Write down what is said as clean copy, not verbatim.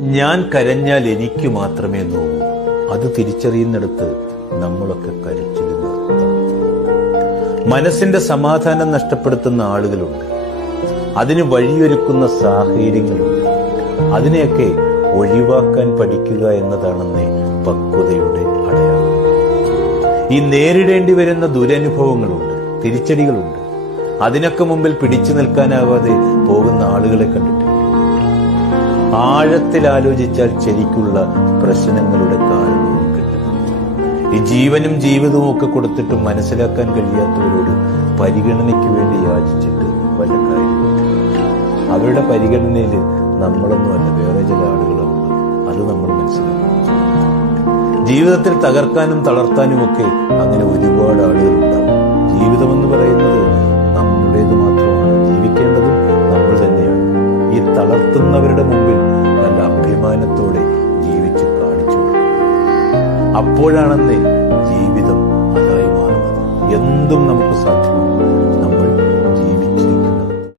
ഞാൻ കരഞ്ഞാൽ എനിക്ക് മാത്രമേ നോവൂ. അത് തിരിച്ചറിയുന്നിടത്ത് നമ്മളൊക്കെ കരച്ചിൽ നിർത്തണം. മനസ്സിന്റെ സമാധാനം നഷ്ടപ്പെടുത്തുന്ന ആളുകളുണ്ട്. അതിന് വഴിയൊരുക്കുന്ന സാഹചര്യങ്ങളുണ്ട്. അതിനെയൊക്കെ ഒഴിവാക്കാൻ പഠിക്കുക എന്നതാണെന്നേ പക്വതയുടെ അടയാളം. ഈ നേരിടേണ്ടി വരുന്ന ദുരനുഭവങ്ങളുണ്ട്, തിരിച്ചടികളുണ്ട്. അതിനൊക്കെ മുമ്പിൽ പിടിച്ചു നിൽക്കാനാവാതെ പോകുന്ന ആളുകളെ കണ്ടിട്ടുണ്ട്. ആഴത്തിൽ ആലോചിച്ചാൽ ശരിക്കുള്ള പ്രശ്നങ്ങളുടെ കാരണവും കിട്ടും. ഈ ജീവനും ജീവിതവും ഒക്കെ കൊടുത്തിട്ടും മനസ്സിലാക്കാൻ കഴിയാത്തവരോട് പരിഗണനയ്ക്ക് വേണ്ടി യാചിച്ചിട്ട് വല്ല കാര്യമില്ല. അവരുടെ പരിഗണനയിൽ നമ്മളൊന്നുമല്ല, വേറെ ചില ആളുകളുണ്ട്. അത് നമ്മൾ മനസ്സിലാക്കണം. ജീവിതത്തിൽ തകർക്കാനും തളർത്താനും ഒക്കെ അങ്ങനെ ഒരുപാട് ആളുകളുണ്ടാവും. ജീവിതമെന്ന് പറയുന്നത് നമ്മുടേത് മാത്രമാണ്. ജീവിക്കേണ്ടതും നമ്മൾ തന്നെയാണ്. ഈ തളർത്തുന്നവരുടെ മുമ്പിൽ നല്ല അഭിമാനത്തോടെ ജീവിച്ചു കാണിച്ചു. അപ്പോഴാണെന്നേ ജീവിതം അതായി മാറുന്നത്. എന്തും നമുക്ക് സാധിക്കും.